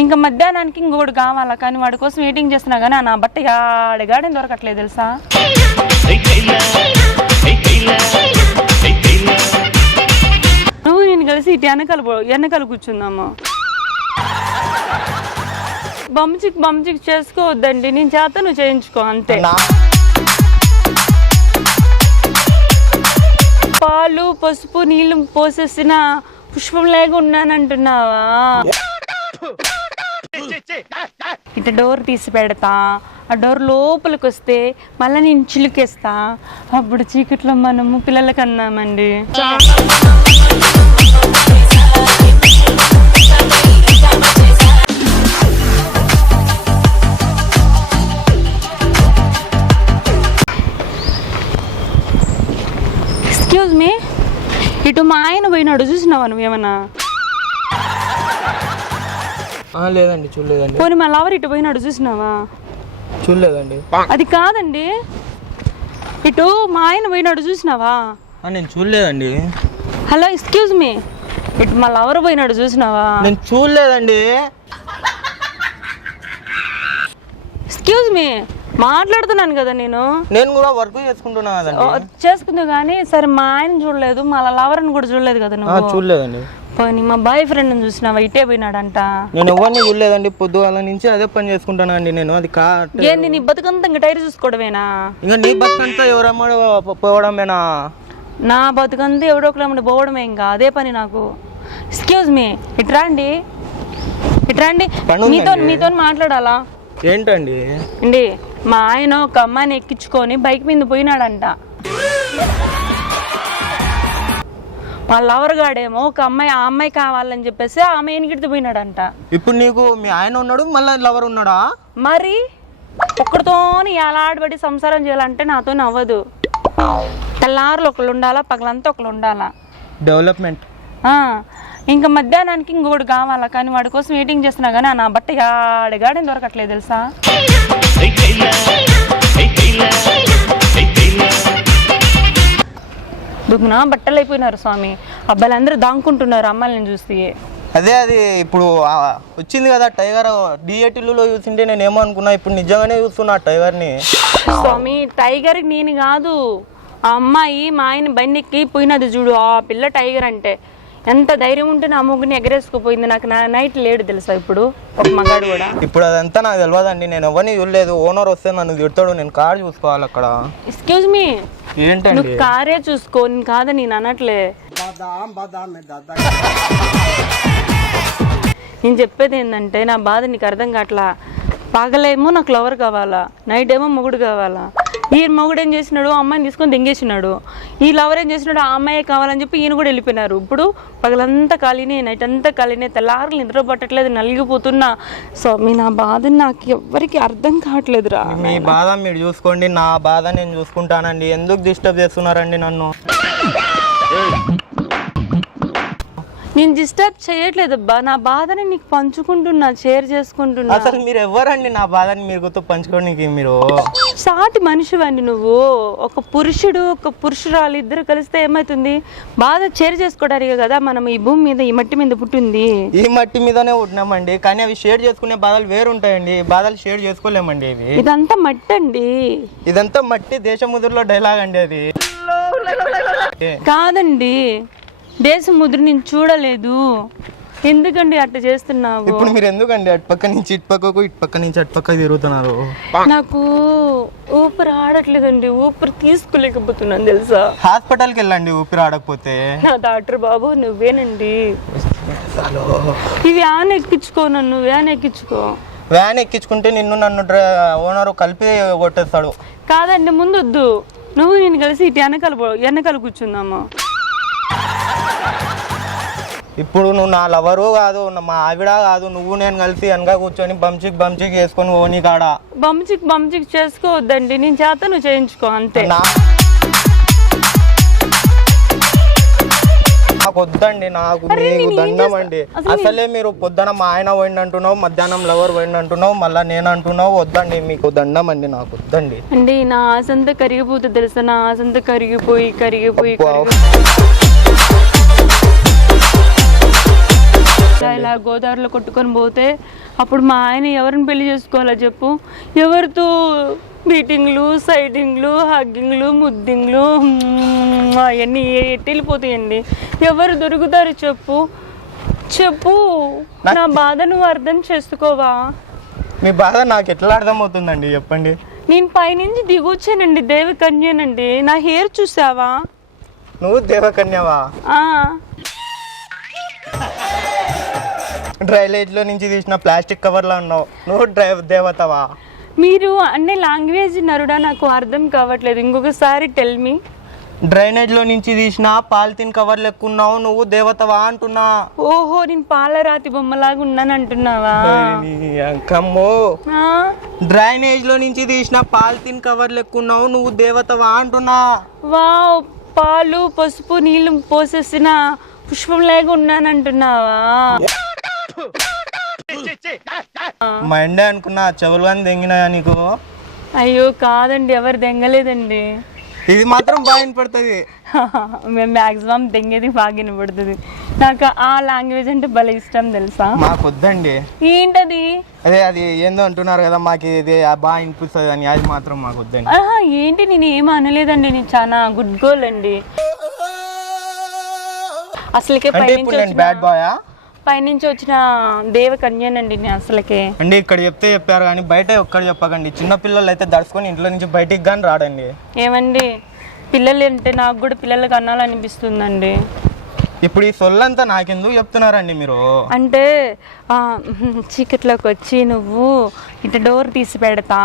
ఇంకా మధ్యాహ్నానికి ఇంకొకటి కావాలా? కానీ వాడి కోసం వెయిటింగ్ చేస్తున్నా కానీ ఆ నా బట్ట ఆడగాడని దొరకట్లేదు తెలుసా? నువ్వు నేను కలిసి ఇటు వెనకాల వెనకాల కూర్చుందాము. బంచిక్ బంచిక్ చేసుకోవద్దండి. నేను చేత నువ్వు చేయించుకో అంతే. పాలు పసుపు నీళ్ళు పోసేసిన పుష్పం లేక ఉన్నానంటున్నావా ఇట్లా డోర్ తీసి పెడతా ఆ డోర్ లోపలికి వస్తే మళ్ళీ నేను చిలుకేస్తా. అప్పుడు చీకట్లో మనము పిల్లలకి అన్నామండి ఎక్స్క్యూజ్ మీ ఇటు మా ఆయన పోయినాడు చూసినావా నువ్వేమన్నా? లేదండి చూడలేదండి. పోనీ మా లవర్ ఇటు పోయినాడు చూసినావా? చూడలేదండి. అది కాదండి. ఇటు మా ఆయన పోయినాడు చూసినావా? నేను చూడలేదండి. Hello excuse me. ఇటు మా లవర్ పోయినాడు చూసినావా? నేను చూడలేదండి. Excuse me. మాట్లాడుతున్నాను కదా నేను. నేను కూడా వర్క్ చేసుకుంటున్నా కదండి. కానీ సరే మా ఆయన చూడలేదు మా లవర్ని కూడా చూడలేదు కదా నువ్వు. చూడలేదండి. పోనీ మా బాయ్ ఫ్రెండ్ చూసినావా? ఇటే పోయినాడంట. నేను ఎవరిని చూడలేదండి పొద్దుగాల నుంచి అదే పని చేసుకుంటానండి నేను అది కా ఏంది నీ బతుకంతా ఇంకా టైర్ చూసుకోవడమేనా? ఇంకా నీ బతుకంతా ఎవరమ్మా పోవడమేనా? నా బతుకంతా ఎవడో కిలోమీటర్ పోవడమే ఇంకా అదే పని నాకు. ఎక్స్క్యూజ్ మీ ఇట్రాండి ఇట్రాండి పని ఉందండి. మీతో మీతో మాట్లాడాలా? ఏంటండి? అండి మా ఆయన ఒక అమ్మాయిని ఎక్కించుకొని బైక్ మీద పోయినాడంట. వాళ్ళ లవర్ గాడేమో ఒక అమ్మాయి ఆ అమ్మాయి కావాలని చెప్పేసి ఆ అమ్మాయి ఎనికిడితే పోయినాడంట. ఇప్పుడు నీకు మీ ఆయన ఉన్నాడు మళ్ళీ లవర్ ఉన్నాడా? మరి ఒక్కడితోని ఎలాడబడి సంసారం చేయాలంటే నాతో అవ్వదు తెల్లారులు ఒకళ్ళు ఉండాలా పగలంతా ఒకళ్ళు ఉండాలా? డెవలప్మెంట్ ఇంకా మధ్యాహ్నానికి ఇంకొకటి కావాలా? కానీ వాడి కోసం వెయిటింగ్ చేస్తున్నా కానీ నా బట్ట ఆడగాడని దొరకట్లేదు తెలుసా? బట్టలు అయిపోయినారు స్వామి. అబ్బాయిలందరూ దాంకుంటున్నారు అమ్మాయిలను చూసి అదే అది ఇప్పుడు వచ్చింది కదా టైగర్ డిఏటీలో చూసింటే నేను ఏమో అనుకున్నా ఇప్పుడు నిజంగానే చూస్తున్నా టైగర్ని. స్వామి టైగర్ నేను కాదు ఆ అమ్మాయి మా ఆయన బండి ఎక్కి పోయినది చూడు ఆ పిల్ల టైగర్ అంటే. ఎంత ధైర్యం ఉంటే నా ముగ్గుని ఎగరేసుకుపోయింది. నాకు నా నైట్ లేడు తెలుసా ఇప్పుడు? ఒక మగాడు కూడా. ఇప్పుడు అదంతా నాకు తెలియదండి నేను ఎవరిని చూడలేదు. ఓనర్ వస్తే నన్ను తిడతాడు. నేను కార్ చూసుకోవాలి అక్కడ. ఎక్స్క్యూజ్ మీ ఏంటండి? నువ్వు కారే చూసుకో. నేను కాదు నేను అనట్లే. నేను చెప్పేది ఏంటంటే నా బాధ నీకు అర్థం కావట్లా? పగలేమో నాకు లవర్ కావాలా? నైట్ ఏమో మొగుడు కావాలా? ఈ మొగుడు ఏం చేసినాడు? అమ్మాయిని తీసుకొని దెంగేసినాడు. ఈ లవర్ ఏం చేసినాడు? ఆ అమ్మాయి కావాలని చెప్పి ఈయన కూడా వెళ్ళిపోయినారు. ఇప్పుడు పగలంతా ఖాళీనే నైట్ అంతా ఖాళీనే తెల్లారులు నిద్ర పట్టట్లేదు నలిగిపోతున్నా. సో మీ నా బాధ నాకు ఎవ్వరికి అర్థం కావట్లేదురా. మీ బాధ మీరు చూసుకోండి. నా బాధ నేను చూసుకుంటానండి. ఎందుకు డిస్టర్బ్ చేస్తున్నారండి నన్ను? నేను డిస్టర్బ్ చేయట్లేదబ్బా. నా బాధని నీకు పంచుకుంటున్నా షేర్ చేసుకుంటున్నా. అసలు మీరు ఎవరండి నా బాధని మీరు గుర్తు పంచుకోవడానికి మీరు? సాటి మనిషివండి నువ్వు. ఒక పురుషుడు ఒక పురుషురాలు ఇద్దరు కలిస్తే ఏమవుతుంది బాధ షేర్ చేసుకోవడానికి కదా మనం ఈ భూమి మీద ఈ మట్టి మీద పుట్టింది. ఈ మట్టి మీదనే ఉంటున్నామండి కానీ అవి షేర్ చేసుకునే బాధలు వేరు ఉంటాయండి బాధలు షేర్ చేసుకోలేమండి ఇవి. ఇదంతా మట్టి అండి ఇదంతా మట్టి దేశముద్రలో డైలాగ్ అండి అది. కాదండి. దేశం ముద్ర నేను చూడలేదు. ఎందుకండి అట్లా చేస్తున్నావు? ఇప్పుడు మీరు ఎందుకండి అటు పక్క నుంచి ఇటు పక్కకు ఇటు పక్క నుంచి అటు పక్క తిరుగుతున్నారు? నాకు ఊపిరి ఆడట్లేదండి. ఊపిరి తీసుకోలేకపోతున్నాను తెలుసా? హాస్పిటల్కి వెళ్ళండి ఊపిరి ఆడకపోతే. నా డాక్టర్ బాబు నువ్వేనండి. ఇవి ఆన్ ఎక్కించుకో నన్ను వ్యాన్ ఎక్కించుకో. వ్యాన్ ఎక్కించుకుంటే నిన్ను నన్ను ఓనర్ కలిపి కొట్టేస్తాడు. కాదండి ముందు వద్దు నువ్వు నేను కలిసి ఇటు వెనకాల వెనకాల కూర్చుందాము. ఇప్పుడు నువ్వు నా లవరు కాదు నా- మా ఆవిడ కాదు నువ్వు నేను కలిసి వెనక కూర్చొని బంచిక్ బంచిక్ వేసుకొని ఓని కాడ. బంచిక్ బంచిక్ చేసుకోవద్దండి నేను చేత నువ్వు చేయించుకో అంతే. నా నాకు వద్దండి నాకు మీకు దండం అండి. అసలే మీరు పొద్దున మా ఆయన పోయింది అంటున్నావు మధ్యాహ్నం లవర్ పోయింది అంటున్నావు మళ్ళీ నేను అంటున్నావు వద్దండి మీకు దండం అండి నాకు వద్దండి అండి నా ఆశంతా కరిగిపోతుంది తెలుసా? నా ఆశంతా కరిగిపోయి కరిగిపోయి కరిగిపోయి ఇలా గోదావరిలో కొట్టుకొని పోతే అప్పుడు మా ఆయన ఎవరిని పెళ్ళి చేసుకోవాలో చెప్పు. ఎవరితో? బీటింగ్లు సైటింగ్లు హగ్గింగ్లు ముద్దింగ్లు అవన్నీ ఎట్టి వెళ్ళిపోతాయండి. ఎవరు దొరుకుతారు చెప్పు. చెప్పు. నా బాధ నువ్వు అర్థం చేసుకోవా? మీ బాధ నాకు ఎట్లా అర్థమవుతుందండి? చెప్పండి. నేను పైనుంచి దిగొచ్చానండి దేవి కన్యనండి నా హెయిర్ చూసావా? నువ్వు దేవకన్యవా? ఆ, డ్రైనేజ్లో నుంచి తీసిన ప్లాస్టిక్ కవర్లో ఉన్నావు. నువ్వు డ్రైవ్ దేవతవా? మీరు అన్ని లాంగ్వేజ్ నరుడా నాకు అర్థం కావట్లేదు. ఇంకొకసారి టెల్ మీ డ్రైనేజ్లో నుంచి తీసిన పాలిథిన్ కవర్ లెక్కున్నావు నువ్వు దేవతవా అంటున్నా. ఓహో నేను పాలరాతి బొమ్మలాగా ఉన్నాను అంటున్నావా? నీ అంకమ్మో. ఆ, డ్రైనేజ్లో నుంచి తీసిన పాలిథిన్ కవర్ లెక్కున్నావు నువ్వు దేవతవా అంటున్నా. వావ్ పాలు పసుపు నీళ్ళు పోసేసిన పుష్పంలాగా ఉన్నాను అంటున్నావా? మా ఎండే అనుకున్నా చెవులు కానీ దెంగినాయా నీకు? అయ్యో కాదండి ఎవరు దెంగలేదండి. ఇది మాత్రం బాగా వినపడుతుంది. మేము మ్యాక్సిమం దెంగేది బాగా వినపడుతుంది. నాకు ఆ లాంగ్వేజ్ అంటే భలే ఇష్టం తెలుసా? మాకు వద్దండి ఏంటది? అదే అది ఏందో అంటున్నారు కదా మాకు ఇది బాగా వినిపిస్తుంది అని అది మాత్రం మాకు వద్దండి ఆహా ఏంటి నేను ఏం అనలేదండి నేను చాలా గుడ్ గోల్ అండి. అసలుకే అంటే పైనుంచి ఇప్పుడు నేను వచ్చిన బ్యాడ్ బాయా పైనుంచి వచ్చిన దేవ కన్యనండి నేను అసలుకే. అంటే ఇక్కడ చెప్తే చెప్పారు కానీ బయట ఒక్కడ చెప్పకండి. చిన్న పిల్లలు అయితే దడుచుకొని ఇంట్లో నుంచి బయటికి కానీ రాడండి. ఏమండి? పిల్లలు అంటే నాకు కూడా పిల్లలకు అనాలనిపిస్తుందండి ఇప్పుడు ఈ సొల్లంతా నాకెందుకు చెప్తున్నారండి మీరు? అంటే ఆ, చీకట్లోకి వచ్చి నువ్వు ఇట్లా డోర్ తీసి పెడతా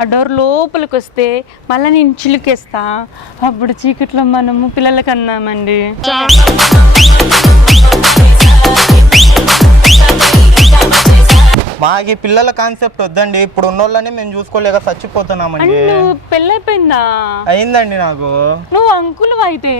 ఆ డోర్ లోపలికి వస్తే మళ్ళీ నేను చిలుకేస్తా. అప్పుడు చీకట్లో మనము పిల్లలకి అన్నామండి మాకు పిల్లల కాన్సెప్ట్ వద్దండి. ఇప్పుడు ఉన్నోళ్ళని మేము చూసుకోలేక చచ్చిపోతున్నామండి. నువ్వు పెళ్ళైపోయిందా? అయిందండి నాకు. నువ్వు అంకులు అయితే.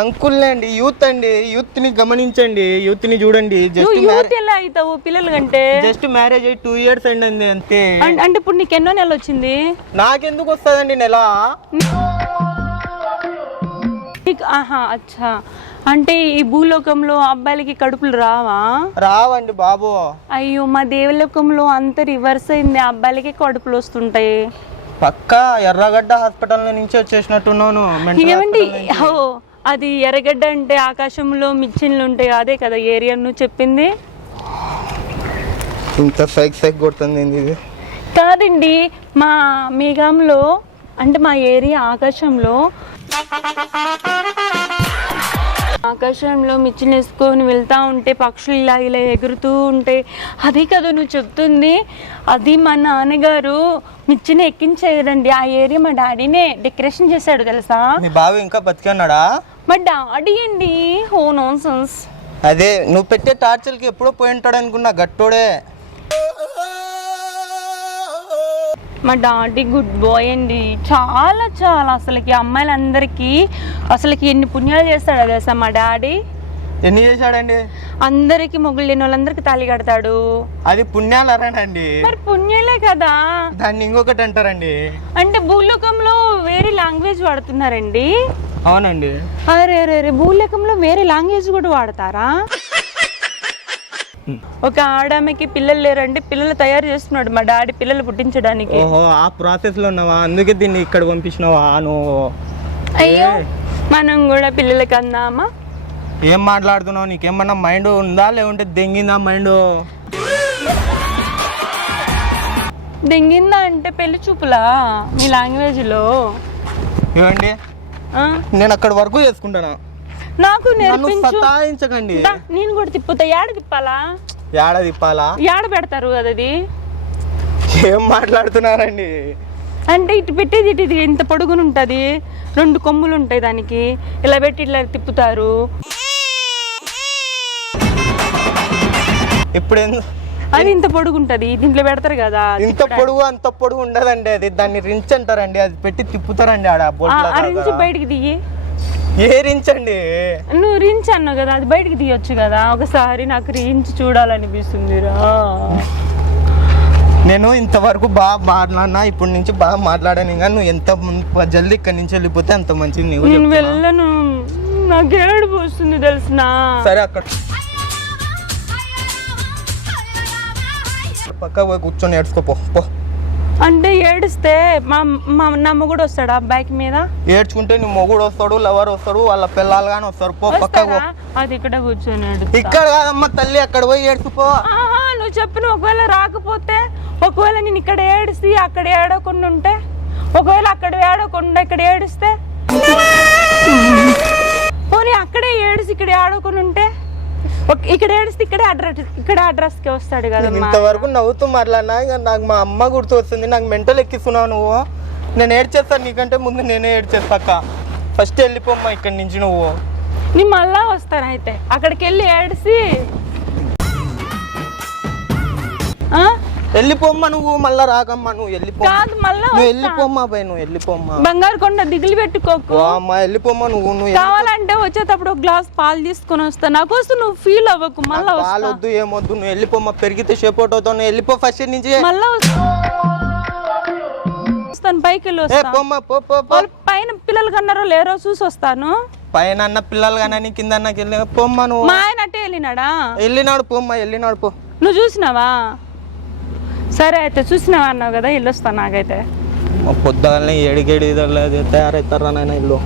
అంకుల్ అండి యూత్ అండి. యూత్ని గమనించండి. యూత్ని చూడండి. నువ్వు యూత్ ఎలా అవుతావు పిల్లలు కంటే జస్ట్ మ్యారేజ్ అయ్యి టూ ఇయర్స్ అండి అంతే. అంటే ఇప్పుడు నీకు ఎన్నో నెలలు వచ్చింది? నాకెందుకు వస్తుందండి నెల? ఆహా అచ్చా. అంటే ఈ భూలోకంలో అబ్బాయిలకి కడుపులు రావా? రావండి బాబు. అయ్యో మా దేవలోకంలో అంత రివర్స్ అయింది. అబ్బాయిలకి కడుపులు వస్తుంటాయి. పక్కా ఎర్రగడ్డ హాస్పిటల్ నుంచి వచ్చేసినట్టున్నాను. ఏమండి. ఓ అది ఎర్రగడ్డ అంటే ఆకాశంలో మిచ్చిన్లు ఉంటాయి. అదే కదా ఏరియా నువ్వు చెప్పింది? ఇంత సైక్ సైక్ కొడుతుంది ఇది? కాదండి మా మేఘంలో అంటే మా ఏరియా ఆకాశంలో ఆకాశంలో మిచ్చిని వేసుకొని వెళ్తా ఉంటే పక్షులు ఇలా ఇలా ఎగురుతూ ఉంటే అదే కదా నువ్వు చెప్తుంది. అది మా నాన్నగారు మిచ్చిని ఎక్కించేయడండి ఆ ఏరియా మా డాడీనే డెకరేషన్ చేశాడు తెలుసా? మీ బావ ఇంకా బతికి ఉన్నాడా మా డాడీ అండి. హో నాన్ సెన్స్ అదే నువ్వు పెట్టే టార్చర్కి ఎప్పుడో పోయి ఉంటాడు అనుకున్నా గట్టోడే. మా డాడీ గుడ్ బాయ్ అండి. చాలా చాలా అసలుకి అమ్మాయిలందరికీ అసలుకి ఎన్ని పుణ్యాలు చేస్తాడు తెలుసా మా డాడీ? ఎన్ని చేశాడండి? అందరికి మొగులు లేని వాళ్ళందరికీ తాళి కడతాడు. అది పుణ్యాలు అరానండి. మరి పుణ్యాలే కదా. దాన్ని ఇంకొకటి అంటారండి. అంటే భూలోకంలో వేరే లాంగ్వేజ్ వాడుతున్నారండి. అవునండి. అరే అరే భూలోకంలో వేరే లాంగ్వేజ్ కూడా వాడతారా? ఒక ఆడామెకి పిల్లలు లేరండి పిల్లలు తయారు చేస్తున్నాడు మా డాడీ పిల్లలు పుట్టించడానికి. ఓహో ఆ ప్రాసెస్లో ఉన్నావా? అందుకే దీన్ని ఇక్కడ పంపించినావా? నువ్వు. అయ్యో మనం కూడా పిల్లలకి అందామా? ఏం మాట్లాడుతున్నావు? నీకేమన్నా మైండ్ ఉందా? లేకుంటే దెంగిందా మైండ్? దెంగిందా అంటే పెళ్ళి చూపులా మీ లాంగ్వేజ్లో? ఇవ్వండి ఆ? నేను అక్కడ వరకు చేసుకుంటాను? నాకు నేర్పించు. సతాయించకండి. దా, నేను కూడా తిప్పుతా. యాడ తిప్పాలా? ఏడ తిప్పాలా? యాడ పెడతారు కదా అది ఏం మాట్లాడుతున్నారండి? అంటే ఇటు పెట్టేది ఇటు ఇది. ఇంత పొడుగును ఉంటుంది. రెండు కొమ్ములు ఉంటాయి దానికి. ఇలా పెట్టి ఇట్లా తిప్పుతారు. ఇప్పుడు ఎందు- అది ఇంత పొడుగు ఉంటుంది. దీంట్లో పెడతారు కదా. ఇంత పొడుగు అంత పొడుగు ఉండదండి అది. దాన్ని రించ్ అంటారండి. అది పెట్టి తిప్పుతారండి ఆడ బయటికి దిగి ఏ రించ్ అండి? నువ్వు రించి అన్నావు కదా అది బయటికి తీయొచ్చు కదా ఒకసారి నాకు రించి చూడాలనిపిస్తుందిరా నేను ఇంతవరకు బాగా మాట్లాడినా ఇప్పటి నుంచి బాగా మాట్లాడాను ఇంకా. నువ్వు ఎంత ముందు- జల్దీ ఇక్కడి నుంచి వెళ్ళిపోతే అంత మంచిది నువ్వు నేను. వెళ్ళను. నాకు ఏడుపు వస్తుంది తెలిసిన? సరే అక్కడ పక్క పోయి కూర్చొని ఏడ్చుకోపో పో. అంటే ఏడిస్తే మా మా నమ్మ కూడా వస్తాడా బైక్ మీద? ఏడ్చుకుంటే నీ మొగుడు వస్తాడు లవర్ వస్తాడు వాళ్ళ పిల్లలు కానీ వస్తారు. పో పక్కకు వస్తాడా? అది ఇక్కడ కూర్చొని. ఇక్కడ కాదమ్మా తల్లి అక్కడ పోయి ఏడ్చుకో ఆహా నువ్వు చెప్పిన ఒకవేళ రాకపోతే ఒకవేళ నేను ఇక్కడ ఏడిసి అక్కడ ఏడకుండా ఉంటే ఒకవేళ అక్కడ ఏడకుండా ఇక్కడ ఏడిస్తే. పోనీ అక్కడే ఏడిసి ఇక్కడ ఏడకుండా ఉంటే ఇక్కడ ఏడిస్తే ఇక్కడే అడ్రస్ ఇక్కడ అడ్రస్కి వస్తాడు నేను కదమ్మా ఇంతవరకు నవ్వుతూ మాట్లాడినా ఇంకా నాకు మా అమ్మ గుర్తు వస్తుంది నాకు మెంటల్ ఎక్కిస్తున్నావు నువ్వు. నేను ఏడ్చేస్తాను నీకంటే ముందు నేనే ఏడ్చేస్తాక ఫస్ట్ వెళ్ళిపోమ్మా ఇక్కడి నుంచి నువ్వు. నీ మళ్ళా వస్తాను అయితే. అక్కడికి వెళ్ళి ఏడిసి వెళ్ళిపోమ్మా నువ్వు మళ్ళా రాకమ్మా నువ్వు వెళ్ళిపో. కాదు మళ్ళా నువ్వు వస్తా. వెళ్ళిపోమ్మా పోయి నువ్వు వెళ్ళిపోమ్మా. బంగారు కొండ దిగులు పెట్టుకోకు. అమ్మా వెళ్ళిపోమ్మా నువ్వు నువ్వు కావాలంటే వచ్చేటప్పుడు ఒక గ్లాస్ పాలు తీసుకొని వస్తా. నా కోసం నువ్వు ఫీల్ అవ్వకు మళ్ళా వస్తా. పాలొద్దు ఏమొద్దు నువ్వు వెళ్ళిపోమ్మా. పెరిగితే షేపోట్ అవుతావు నువ్వు వెళ్ళిపో ఫస్ట్ నుంచి. మళ్ళా వస్తా. వస్తాను పైకి వెళ్ళి ఏ వస్తా. పోమ్మా పో పో పో. వాళ్ళు పైన పిల్లలు కన్నారో లేరో చూసి వస్తాను. పైన అన్న పిల్లలు కానీ కింద అన్నకి వెళ్ళి పోమ్మా నువ్వు. మా ఆయన అట్టే వెళ్ళినాడా? వెళ్ళినాడు పోమ్మా వెళ్ళినాడు పో. నువ్వు చూసినావా? సరే అయితే చూసినా అన్నావు కదా ఇల్లు వస్తా నాకైతే. పొద్దున్నే ఏడికేడి తయారవుతారా నాయన ఇల్లు?